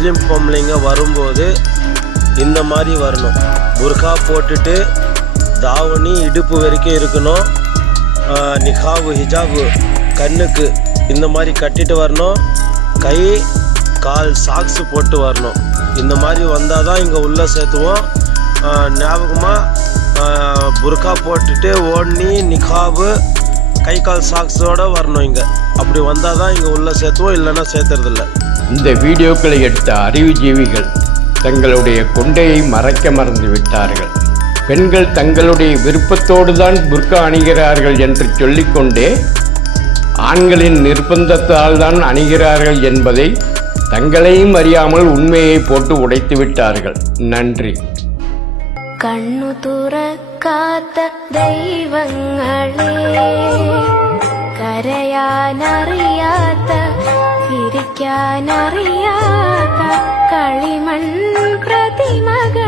முஸ்லீம் பொம்பளைங்க வரும்போது இந்த மாதிரி வரணும். புர்கா போட்டுட்டு தாவணி இடுப்பு வரைக்கும் இருக்கணும். நிகாபு ஹிஜாபு கண்ணுக்கு இந்த மாதிரி கட்டிட்டு வரணும். கை கால் சாக்ஸு போட்டு வரணும். இந்த மாதிரி வந்தால் தான் இங்கே உள்ளே சேர்த்துவோம். ஞாபகமாக புர்கா போட்டுட்டு ஓடனி நிகாபு கை கால் சாக்ஸோடு வரணும். இங்கே அப்படி வந்தால் தான் இங்கே உள்ளே சேர்த்துவோம், இல்லைன்னா சேர்த்துறதில்ல. இந்த வீடியோக்களை எடுத்த அறிவுஜீவிகள் தங்களுடைய கொண்டையை மறைக்க மறந்து விட்டார்கள். பெண்கள் தங்களுடைய விருப்பத்தோடு தான் புர்கா அணிகிறார்கள் என்று சொல்லிக்கொண்டே ஆண்களின் நிர்பந்தத்தால் தான் அணிகிறார்கள் என்பதை தங்களையும் அறியாமல் உண்மையை போட்டு உடைத்து விட்டார்கள். நன்றி. கண்ணு துறக்காத்த தெய்வங்களே, കരയാനറിയാത്ത ചിരിക്കാനറിയാത്ത കളിമൺ പ്രതിമകൾ